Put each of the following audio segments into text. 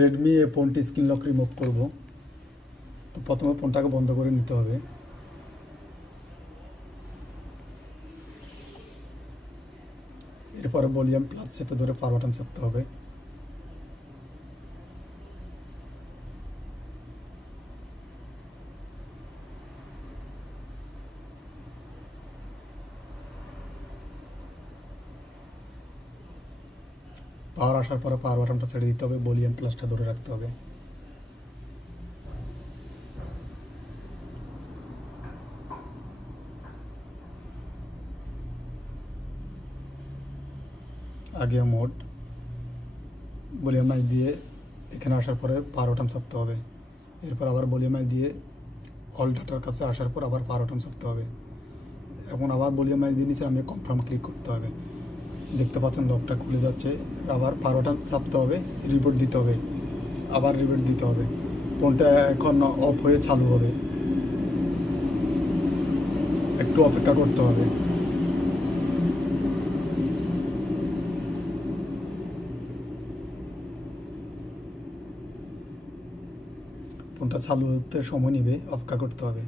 রেডমি এই ফোনটি screen lock remove করব। তো প্রথমে ফোনটাকে বন্ধ করে নিতে হবে। এরপরে ভলিউম প্লাস চেপে ধরে পাওয়ার বাটন চাপতে হবে। পাওয়ার আসার পরে পাওয়ার বাটনটা ছেড়ে দিতে হবে, ভলিউম প্লাসটা ধরে রাখতে হবে। আগে মোড ভলিউম আই দিয়ে এখানে আসার পরে পাওয়ার বাটন চাপতে হবে। এরপর আবার ভলিউম আই দিয়ে অল ডাটার কাছে আসার পর আবার পাওয়ার বাটন চাপতে হবে। এখন আবার ভলিউম আই দিয়ে নিচে আমি কনফার্ম ক্লিক করতে হবে। দেখতে পাচ্ছেন লকটা খুলে যাচ্ছে। আবার পাওয়ার বাটন চাপতে হবে, রিবোট দিতে হবে, আবার রিবোট দিতে হবে। ফোনটা এখন অফ হয়ে চালু হবে, একটু অপেক্ষা করতে হবে। ফোনটা চালু হতে সময় নেবে, অপেক্ষা করতে হবে।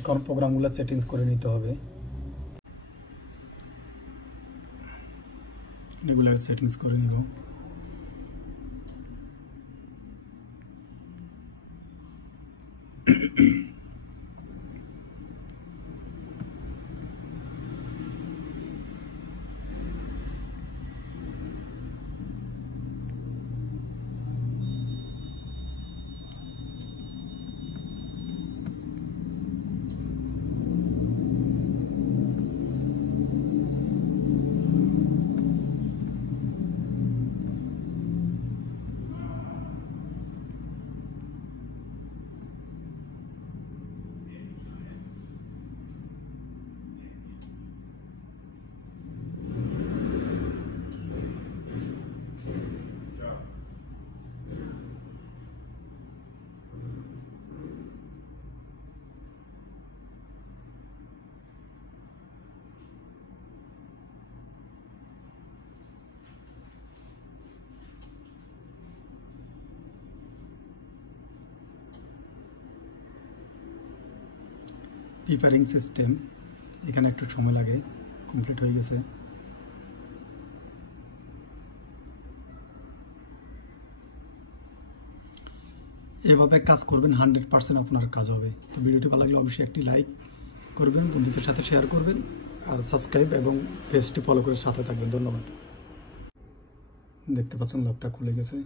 এখন প্রোগ্রামগুলো সেটিংস করে নিতে হবে। এগুলো সেটিংস করে নিব। প্রিপেয়ারিং সিস্টেম, এখানে একটু সময় লাগে, কমপ্লিট হয়ে গেছে। এভাবে কাজ করবেন, 100% আপনার কাজ হবে। তো ভিডিওটি ভালো লাগলে অবশ্যই একটি লাইক করবেন, বন্ধুদের সাথে শেয়ার করবেন, আর সাবস্ক্রাইব এবং পেজটি ফলো করে সাথে থাকবেন। ধন্যবাদ। দেখতে পাচ্ছেন লকটা খুলে গেছে।